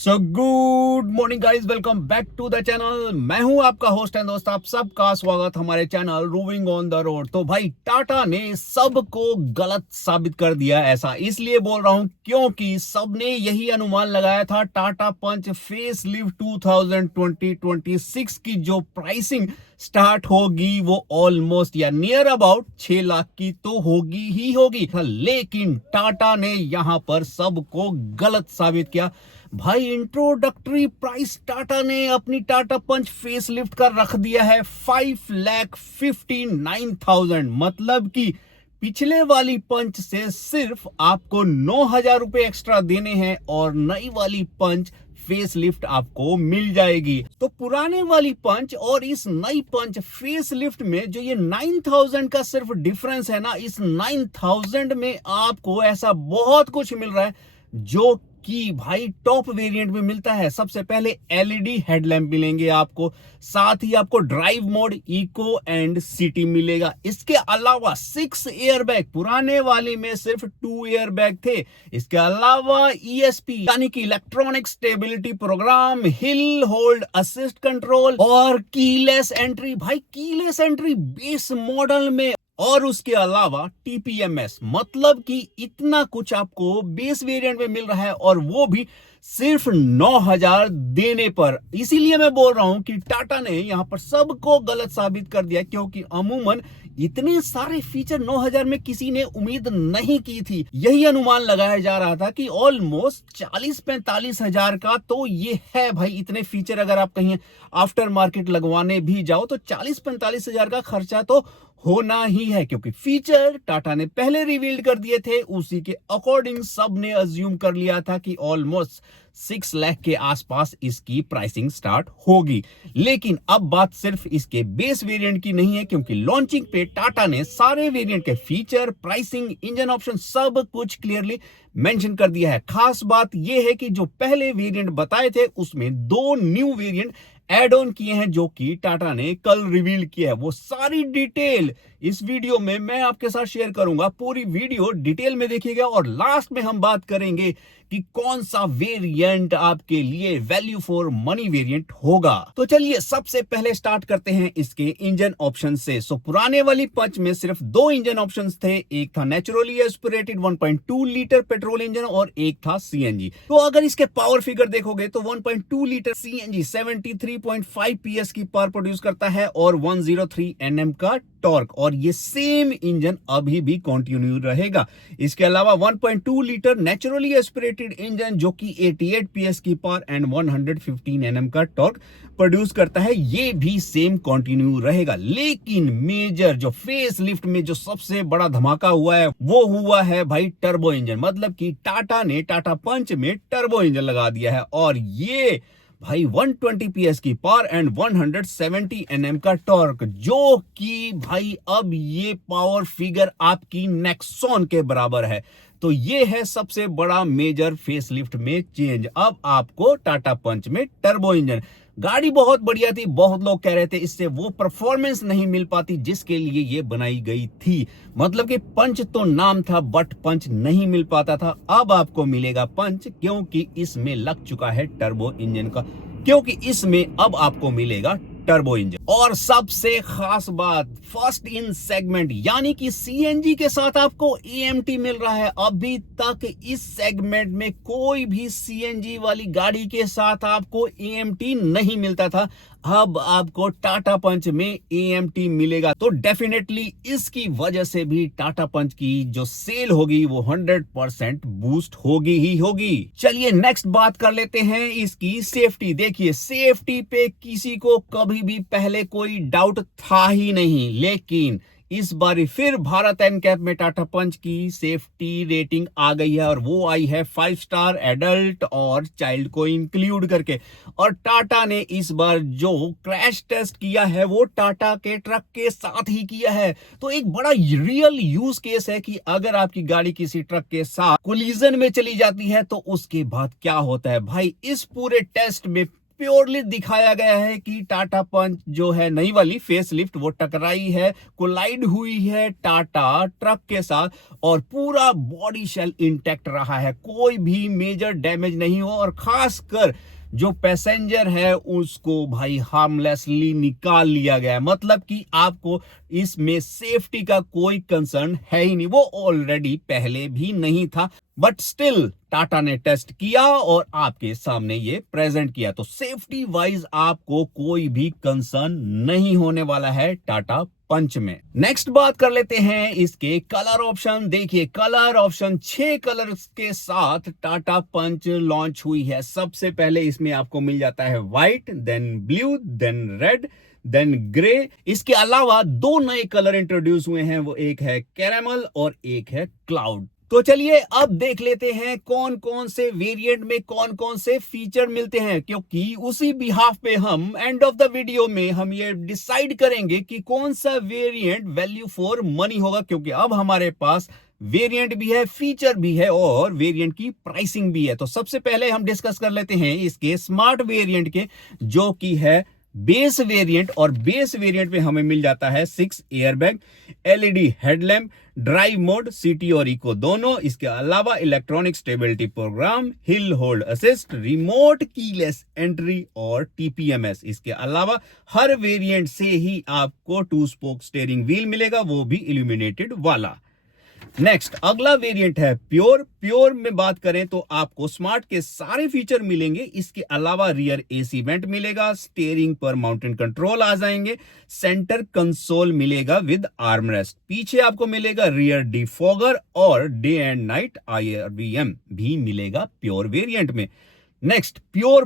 So good morning guys, welcome back to the channel. मैं हूं आपका होस्ट एंड दोस्त, आप सबका स्वागत हमारे channel roving on the road. तो भाई टाटा ने सबको गलत साबित कर दिया। ऐसा इसलिए बोल रहा हूं क्योंकि सबने यही अनुमान लगाया था टाटा पंच फेस लिफ्ट 2020-26 की जो प्राइसिंग स्टार्ट होगी वो ऑलमोस्ट या नियर अबाउट 6 लाख की तो होगी ही होगी। लेकिन टाटा ने यहां पर सबको गलत साबित किया। भाई इंट्रोडक्टरी प्राइस टाटा ने अपनी टाटा पंच फेसलिफ्ट का रख दिया है 5,59,000। मतलब कि पिछले वाली पंच से सिर्फ आपको 9,000 रुपए एक्स्ट्रा देने हैं और नई वाली पंच फेसलिफ्ट आपको मिल जाएगी। तो पुराने वाली पंच और इस नई पंच फेसलिफ्ट में जो ये 9,000 का सिर्फ डिफरेंस है ना, इस 9,000 में आपको ऐसा बहुत कुछ मिल रहा है जो कि भाई टॉप वेरिएंट में मिलता है। सबसे पहले एलईडी हेडलैम्प मिलेंगे आपको, साथ ही आपको drive mode, eco and city मिलेगा। इसके अलावा 6 एयरबैग, पुराने वाले में सिर्फ 2 एयरबैग थे। इसके अलावा ईएसपी यानी कि electronic stability program, hill hold assist control और कीलेस एंट्री। भाई कीलेस एंट्री बेस मॉडल में, और उसके अलावा टीपीएमएस। मतलब कि इतना कुछ आपको बेस वेरिएंट में मिल रहा है और वो भी सिर्फ 9,000 देने पर। इसीलिए मैं बोल रहा हूं कि टाटा ने यहां पर सबको गलत साबित कर दिया, क्योंकि अमूमन इतने सारे फीचर 9,000 में किसी ने उम्मीद नहीं की थी। यही अनुमान लगाया जा रहा था कि ऑलमोस्ट 40-45 हजार का तो ये है। भाई इतने फीचर अगर आप कहीं आफ्टर मार्केट लगवाने भी जाओ तो 40-45 हजार का खर्चा तो होना ही है, क्योंकि फीचर टाटा ने पहले रिवील्ड कर दिए थे। उसी के अकॉर्डिंग सबने अज्यूम कर लिया था कि ऑलमोस्ट 6 लाख के आसपास इसकी प्राइसिंग स्टार्ट होगी। लेकिन अब बात सिर्फ इसके बेस वेरिएंट की नहीं है, क्योंकि लॉन्चिंग पे टाटा ने सारे वेरिएंट के फीचर, प्राइसिंग, इंजन ऑप्शन सब कुछ क्लियरली मेंशन कर दिया है। खास बात यह है कि जो पहले वेरिएंट बताए थे उसमें 2 न्यू वेरिएंट एड ऑन किए हैं जो कि टाटा ने कल रिवील किया है। वो सारी डिटेल इस वीडियो में मैं आपके साथ शेयर करूंगा। पूरी वीडियो डिटेल में देखिएगा और लास्ट में हम बात करेंगे कि कौन सा वेरिएंट आपके लिए वैल्यू फॉर मनी वेरिएंट होगा। तो चलिए सबसे पहले स्टार्ट करते हैं इसके इंजन ऑप्शन से। सो पुराने वाली पंच में सिर्फ 2 इंजन ऑप्शंस थे। एक था naturally aspirated 1.2 litre petrol engine और एक था सीएनजी। तो अगर इसके पावर फिगर देखोगे तो 1.2 लीटर सीएनजी 73.5 पीएस की पावर प्रोड्यूस करता है और 103 एनएम का टॉर्क, और ये सेम इंजन अभी भी कंटिन्यू रहेगा। इसके अलावा 1.2 लीटर नेचुरली एस्पिरेटेड इंजन जो कि 88 पीएस की पावर एंड 115 एनएम का टॉर्क प्रोड्यूस करता है, ये भी सेम कंटिन्यू रहेगा। लेकिन मेजर जो फेस लिफ्ट में जो सबसे बड़ा धमाका हुआ है वो हुआ है भाई टर्बो इंजन। मतलब कि टाटा ने टाटा पंच में टर्बो इंजन लगा दिया है और ये भाई 120 पीएस की पावर एंड 170 एनएम का टॉर्क, जो कि भाई अब ये पावर फिगर आपकी नेक्सॉन के बराबर है। तो ये है सबसे बड़ा मेजर फेसलिफ्ट में चेंज। अब आपको टाटा पंच में टर्बो इंजन। गाड़ी बहुत बढ़िया थी, बहुत लोग कह रहे थे इससे वो परफॉर्मेंस नहीं मिल पाती जिसके लिए ये बनाई गई थी। मतलब कि पंच तो नाम था बट पंच नहीं मिल पाता था। अब आपको मिलेगा पंच, क्योंकि इसमें लग चुका है टर्बो इंजन का, क्योंकि इसमें अब आपको मिलेगा टर्बो इंजन। और सबसे खास बात, फर्स्ट इन सेगमेंट यानी कि सीएनजी के साथ आपको एएमटी मिल रहा है। अभी तक इस सेगमेंट में कोई भी सीएनजी वाली गाड़ी के साथ आपको एएमटी नहीं मिलता था। अब आपको टाटा पंच में एएमटी मिलेगा, तो डेफिनेटली इसकी वजह से भी टाटा पंच की जो सेल होगी वो 100% बूस्ट होगी ही होगी। चलिए नेक्स्ट बात कर लेते हैं इसकी सेफ्टी। देखिए सेफ्टी पे किसी को कभी भी पहले कोई डाउट था ही नहीं, लेकिन इस बार फिर भारत एनकैप में टाटा पंच की सेफ्टी रेटिंग आ गई है और वो आई है 5 स्टार एडल्ट और चाइल्ड को इंक्लूड करके। और टाटा ने इस बार जो क्रैश टेस्ट किया है वो टाटा के ट्रक के साथ ही किया है। तो एक बड़ा रियल यूज केस है कि अगर आपकी गाड़ी किसी ट्रक के साथ कोलिजन में चली जाती है तो उसके बाद क्या होता है। भाई इस पूरे टेस्ट में प्योरली दिखाया गया है कि टाटा पंच जो है नई वाली फेसलिफ्ट वो टकराई है, कोलाइड हुई है टाटा ट्रक के साथ और पूरा बॉडी शेल इंटैक्ट रहा है, कोई भी मेजर डैमेज नहीं हो और खासकर जो पैसेंजर है उसको भाई हार्मलेसली निकाल लिया गया है। मतलब कि आपको इसमें सेफ्टी का कोई कंसर्न है ही नहीं, वो ऑलरेडी पहले भी नहीं था, बट स्टिल टाटा ने टेस्ट किया और आपके सामने ये प्रेजेंट किया, तो सेफ्टी वाइज आपको कोई भी कंसर्न नहीं होने वाला है टाटा पंच में। नेक्स्ट बात कर लेते हैं इसके कलर ऑप्शन। देखिए कलर ऑप्शन 6 कलर्स के साथ टाटा पंच लॉन्च हुई है। सबसे पहले इसमें आपको मिल जाता है white, then blue, then red, then grey. इसके अलावा 2 नए कलर इंट्रोड्यूस हुए हैं, वो एक है कैरेमल और एक है क्लाउड। तो चलिए अब देख लेते हैं कौन कौन से वेरिएंट में कौन कौन से फीचर मिलते हैं, क्योंकि उसी बिहाफ पे हम एंड ऑफ द वीडियो में हम ये डिसाइड करेंगे कि कौन सा वेरिएंट वैल्यू फॉर मनी होगा, क्योंकि अब हमारे पास वेरिएंट भी है, फीचर भी है और वेरिएंट की प्राइसिंग भी है। तो सबसे पहले हम डिस्कस कर लेते हैं इसके स्मार्ट वेरिएंट के, जो कि है बेस वेरिएंट। और बेस वेरिएंट में हमें मिल जाता है 6 airbag, LED headlamp, drive mode, city और इको दोनों। इसके अलावा electronic stability program, hill hold assist, remote keyless entry और टीपीएमएस। इसके अलावा हर वेरिएंट से ही आपको 2 स्पोक स्टीयरिंग व्हील मिलेगा, वो भी इल्यूमिनेटेड वाला। नेक्स्ट अगला वेरिएंट है प्योर। प्योर में बात करें तो आपको स्मार्ट के सारे फीचर मिलेंगे। इसके अलावा रियर एसी वेंट मिलेगा, स्टीयरिंग पर माउंटेन कंट्रोल आ जाएंगे, सेंटर कंसोल मिलेगा विद आर्मरेस्ट, पीछे आपको मिलेगा रियर डिफॉगर और डे एंड नाइट IRVM भी मिलेगा प्योर वेरिएंट में। नेक्स्ट प्योर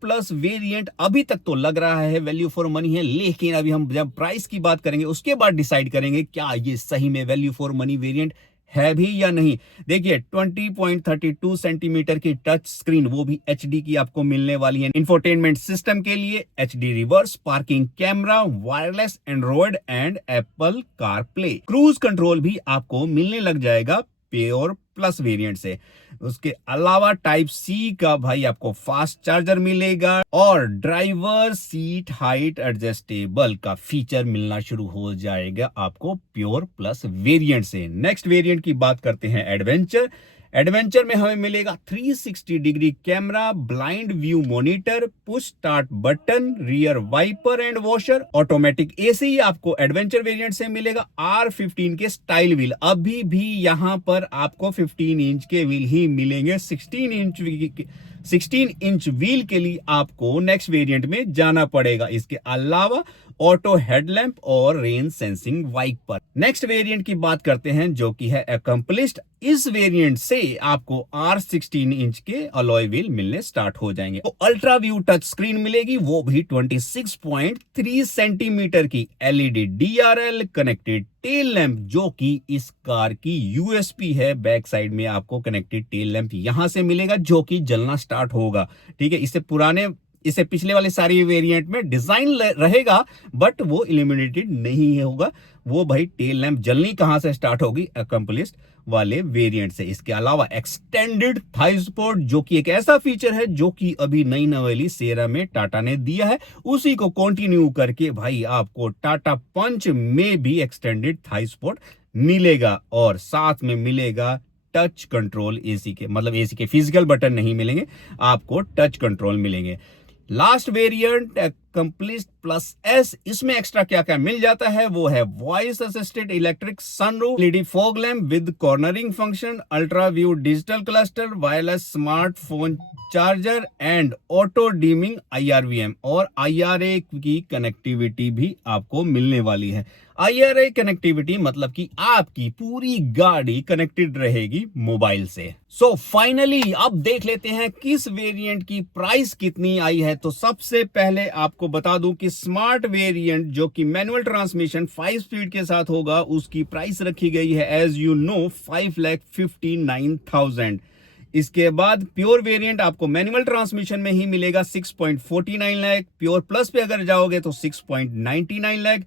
प्लस वेरिएंट अभी तक तो लग रहा है वैल्यू फॉर मनी है, लेकिन अभी हम जब प्राइस की बात करेंगे उसके बाद डिसाइड करेंगे क्या ये सही में वैल्यू फॉर मनी वेरिएंट है भी या नहीं। देखिए 20.32 सेंटीमीटर की टच स्क्रीन, वो भी HD की आपको मिलने वाली है। इंफोटेनमेंट सिस्टम के लिए HD reverse, parking camera, wireless Android and Apple car play, cruise control भी आपको मिलने लग जाएगा प्योर प्लस वेरिएंट से। उसके अलावा टाइप सी का भाई आपको फास्ट चार्जर मिलेगा और ड्राइवर सीट हाइट एडजस्टेबल का फीचर मिलना शुरू हो जाएगा आपको प्योर प्लस वेरिएंट से। नेक्स्ट वेरिएंट की बात करते हैं एडवेंचर। एडवेंचर में हमें मिलेगा 360 degree camera, blind view monitor, push start button, rear wiper and washer, automatic AC आपको एडवेंचर वेरिएंट से मिलेगा। R15 के स्टाइल व्हील, अभी भी यहां पर आपको 15 इंच के व्हील ही मिलेंगे। 16 इंच व्हील के लिए आपको नेक्स्ट वेरिएंट में जाना पड़ेगा। इसके अलावा ऑटो हेडलैम्प और rain sensing wiper. Next variant की बात करते हैं जो कि है अकम्पलिश्ड। इस वेरिएंट से आपको R16 इंच के अलॉय व्हील मिलने स्टार्ट हो जाएंगे। तो अल्ट्रा व्यू टच स्क्रीन मिलेगी, वो भी 26.3 सेंटीमीटर की, LED DRL connected tail lamp, जो कि इस कार की USP है। बैक साइड में आपको कनेक्टेड टेल लैंप यहां से मिलेगा जो कि जलना स्टार्ट होगा। ठीक है, इससे पिछले वाले सारी वेरिएंट में डिजाइन रहेगा बट वो इल्यूमिनेटेड नहीं होगा। वो भाई टेल लैंप जलनी कहां से स्टार्ट होगी, अकम्पलिश्ड वाले वेरिएंट से। इसके अलावा एक्सटेंडेड थाई सपोर्ट, जो कि एक ऐसा फीचर है जो कि अभी नई नवेली सेरा में टाटा ने दिया है, उसी को कंटिन्यू करके भाई आपको टाटा पंच में भी एक्सटेंडेड थाई सपोर्ट मिलेगा और साथ में मिलेगा टच कंट्रोल। एसी के मतलब एसी के फिजिकल बटन नहीं मिलेंगे, आपको टच कंट्रोल मिलेंगे। Last variant accomplished plus S, इसमें एक्स्ट्रा क्या क्या मिल जाता है, वो है voice assisted electric sunroof, LED fog lamp with cornering function, ultra view digital cluster, wireless smartphone charger and auto dimming IRVM और IRA की कनेक्टिविटी भी आपको मिलने वाली है। IRA कनेक्टिविटी मतलब कि आपकी पूरी गाड़ी कनेक्टेड रहेगी मोबाइल से। सो फाइनली अब देख लेते हैं किस वेरिएंट की प्राइस कितनी आई है। तो सबसे पहले आपको बता दूं कि स्मार्ट वेरिएंट जो कि मैनुअल ट्रांसमिशन 5 स्पीड के साथ होगा, उसकी प्राइस रखी गई है एज यू नो 5,59,000। इसके बाद प्योर वेरिएंट आपको मैनुअल ट्रांसमिशन में ही मिलेगा 6.49 लाख। प्योर प्लस पे अगर जाओगे तो 6.99 लाख।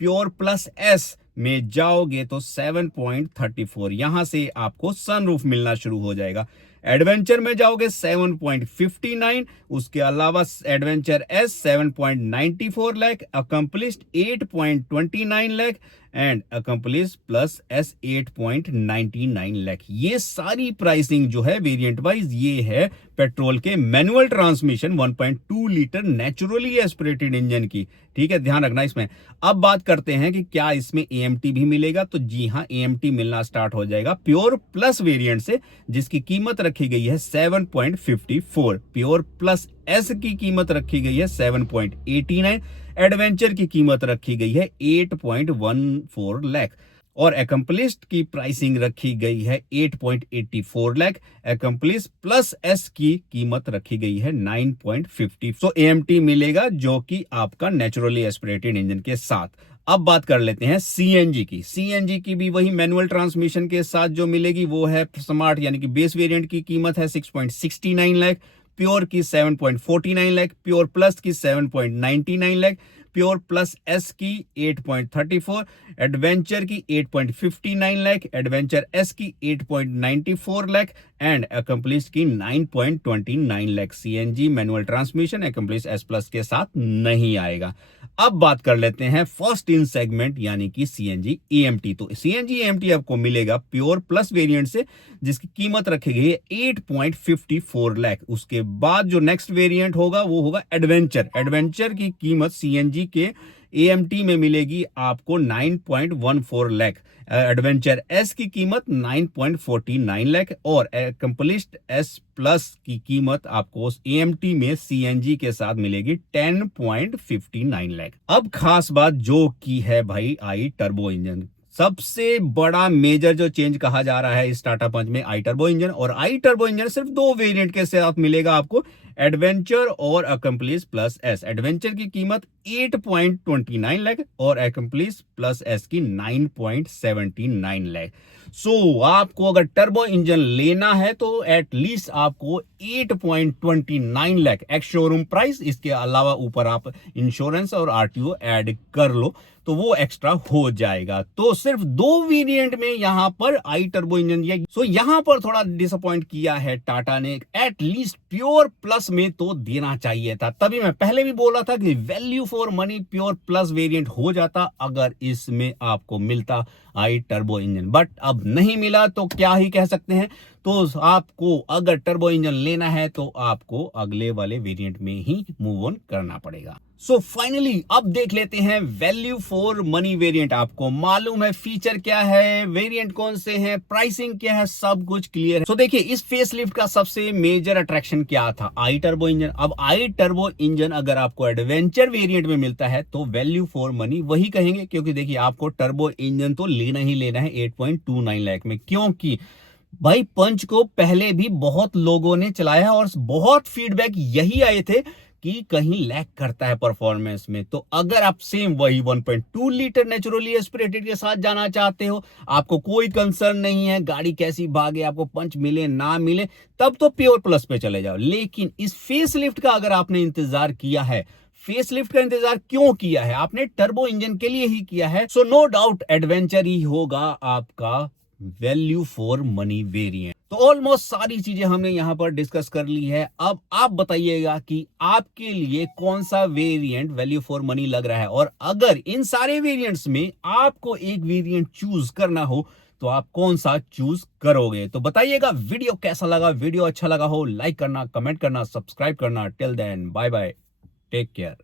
प्योर प्लस S में जाओगे तो 7.34, यहां से आपको सनरूफ मिलना शुरू हो जाएगा। एडवेंचर में जाओगे 7.59, उसके अलावा adventure S 7.94 lakh, accomplished 8.29 lakh and accomplish plus S 8.99 lakh. ये सारी प्राइसिंग जो है वेरिएंट वाइज ये है पेट्रोल के manual transmission 1.2 litre naturally aspirated engine की। ठीक है, ध्यान रखना इसमें। अब बात करते हैं कि क्या इसमें एएमटी भी मिलेगा, तो जी हाँ, एएमटी मिलना स्टार्ट हो जाएगा प्योर प्लस वेरिएंट से, जिसकी कीमत रखी गई है 7.54। प्योर प्लस एस की कीमत रखी गई है 7.89, एडवेंचर की कीमत रखी गई है 8.14 लाख और अकम्पलिश्ड की प्राइसिंग रखी गई है 8.84 लाख। अकम्पलिश प्लस एस की कीमत रखी गई है 9.50। सो एएमटी मिलेगा जो कि आपका नेचुरली एस्पिरेटेड इंजन के साथ। अब बात कर लेते हैं सीएनजी की। सीएनजी की भी वही मैनुअल ट्रांसमिशन के साथ जो मिलेगी वो है स्मार्ट यानी कि बेस वेरिएंट की कीमत है 6.69 लाख, प्योर की 7.49 लाख, प्योर प्लस की 7.99 लाख, प्योर प्लस एस की 8.34, एडवेंचर की 8.59 लाख, एडवेंचर एस की 8.94 लाख एंड अकम्पलिश्ड की 9.29 lakh. CNG manual transmission accomplished S plus के साथ नहीं आएगा। अब बात कर लेते हैं फर्स्ट इन सेगमेंट यानी कि सीएनजी एएमटी। तो सीएनजी एएमटी आपको मिलेगा प्योर प्लस वेरिएंट से, जिसकी कीमत रखी गई है 8.54 लाख। उसके बाद जो नेक्स्ट वेरिएंट होगा वो होगा एडवेंचर। एडवेंचर की कीमत सीएनजी के एएमटी में मिलेगी आपको 9.14 लाख, एडवेंचर एस की कीमत 9.49 लाख और अकम्पलिश्ड एस प्लस की कीमत आपको एएमटी में सीएनजी के साथ मिलेगी 10.59 लाख। अब खास बात जो की है भाई आई टर्बो इंजन। सबसे बड़ा मेजर जो चेंज कहा जा रहा है इस टाटा पंच में आई टर्बो इंजन, और आई टर्बो इंजन सिर्फ दो वेरिएंट के साथ मिलेगा आपको, एडवेंचर और अकम्पलिश प्लस एस। एडवेंचर की कीमत 8.29 लाख और अकम्पलिश प्लस एस की 9.79 लाख। सो आपको अगर टर्बो इंजन लेना है तो एटलीस्ट आपको 8.29 लाख एक्स शोरूम प्राइस, इसके अलावा ऊपर आप इंश्योरेंस और आरटीओ ऐड कर लो तो वो एक्स्ट्रा हो जाएगा। तो सिर्फ दो वेरिएंट में यहां पर आई टर्बो इंजन दिया। सो यहां पर थोड़ा डिसअपॉइंट किया है टाटा ने, एटलीस्ट प्योर प्लस में तो देना चाहिए था। तभी मैं पहले भी बोला था कि value for money pure plus variant हो जाता अगर इसमें आपको मिलता आई टर्बो इंजन, बट अब नहीं मिला तो क्या ही कह सकते हैं। तो आपको अगर टर्बो इंजन लेना है तो आपको अगले वाले वेरिएंट में ही मूव ऑन करना पड़ेगा। सो फाइनली अब देख लेते हैं वैल्यू फॉर मनी वेरिएंट। आपको मालूम है फीचर क्या है, वेरिएंट कौन से हैं, प्राइसिंग क्या है, सब कुछ क्लियर है। सो देखिए, इस फेसलिफ्ट का सबसे मेजर अट्रैक्शन क्या था, आई टर्बो इंजन। अब आई टर्बो इंजन अगर आपको एडवेंचर वेरिएंट में मिलता है तो वैल्यू फॉर मनी वही कहेंगे, क्योंकि देखिए आपको टर्बो इंजन तो लेना ही लेना है 8.29 लाख में। क्योंकि भाई पंच को पहले भी बहुत लोगों ने चलाया और बहुत फीडबैक यही आए थे कि कहीं लैग करता है परफॉर्मेंस में। तो अगर आप सेम वही 1.2 लीटर नेचुरली एस्पिरेटेड के साथ जाना चाहते हो, आपको कोई कंसर्न नहीं है गाड़ी कैसी भागे, आपको पंच मिले ना मिले, तब तो प्योर प्लस पे चले जाओ। लेकिन इस फेसलिफ्ट का अगर आपने इंतजार किया है, फेसलिफ्ट का इंतजार क्यों किया है, आपने टर्बो इंजन के लिए ही किया है, सो नो डाउट एडवेंचर ही होगा आपका वैल्यू फॉर मनी वेरिएंट। तो ऑलमोस्ट सारी चीजें हमने यहां पर डिस्कस कर ली है। अब आप बताइएगा कि आपके लिए कौन सा वेरिएंट वैल्यू फॉर मनी लग रहा है, और अगर इन सारे वेरिएंट्स में आपको एक वेरिएंट चूज करना हो तो आप कौन सा चूज करोगे। तो बताइएगा वीडियो कैसा लगा। वीडियो अच्छा लगा हो लाइक करना, कमेंट करना, सब्सक्राइब करना। Till then bye bye, take care.